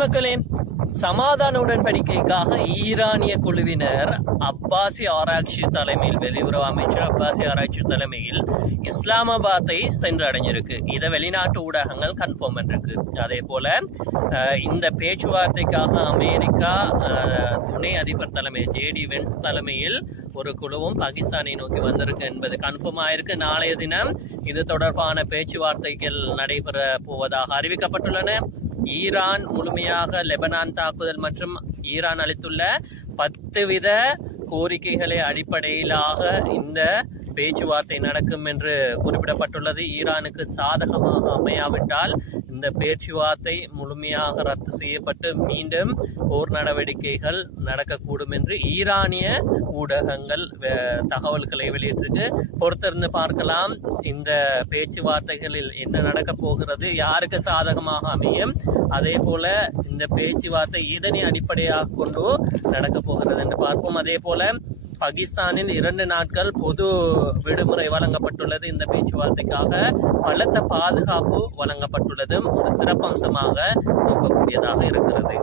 மக்களே, சமாதான உடன்படிக்கைக்காக ஈரானிய குழுவினர் அப்பாசி ஆராய்ச்சி தலைமையில், வெளியுறவு அமைச்சர் அப்பாசி ஆராய்ச்சி தலைமையில் இஸ்லாமாபாத்தை சென்றடைஞ்சிருக்கு. இதை வெளிநாட்டு ஊடகங்கள் கன்ஃபார்ம் பண்ணிருக்கு. அதே போல இந்த பேச்சுவார்த்தைக்காக அமெரிக்கா துணை அதிபர் தலைமை JD Vance தலைமையில் ஒரு குழுவும் பாகிஸ்தானை நோக்கி வந்திருக்கு என்பது கன்ஃபார்ம் ஆயிருக்கு. நாளைய தினம் இது தொடர்பான பேச்சுவார்த்தைகள் நடைபெற போவதாக அறிவிக்கப்பட்டுள்ளன. ஈரான் முழுமையாக லெபனான் தாக்குதல் மற்றும் ஈரான் அளித்துள்ள 10 வித கோரிக்கைகளை அடிப்படையிலாக இந்த பேச்சுவார்த்தை நடக்கும் என்று குறிப்பிடப்பட்டுள்ளது. ஈரானுக்கு சாதகமாக அமையாவிட்டால் இந்த பேச்சுவார்த்தை முழுமையாக ரத்து செய்யப்பட்டு மீண்டும் போர் நடவடிக்கைகள் நடக்கக்கூடும் என்று ஈரானிய ஊடகங்கள் தகவல்களை வெளியிட்டிருக்கு. பொறுத்திருந்து பார்க்கலாம் இந்த பேச்சுவார்த்தைகளில் என்ன நடக்கப் போகிறது, யாருக்கு சாதகமாக அமையும், அதே போல இந்த பேச்சுவார்த்தை இதனை அடிப்படையாக கொண்டு நடக்கப் போகிறது என்று பார்ப்போம். அதே போல பாகிஸ்தானில் 2 நாட்கள் பொது விடுமுறை வழங்கப்பட்டுள்ளது. இந்த பேச்சுவார்த்தைக்காக பலத்த பாதுகாப்பு வழங்கப்பட்டுள்ளதும் ஒரு சிறப்பம்சமாக நோக்கக்கூடியதாக இருக்கிறது.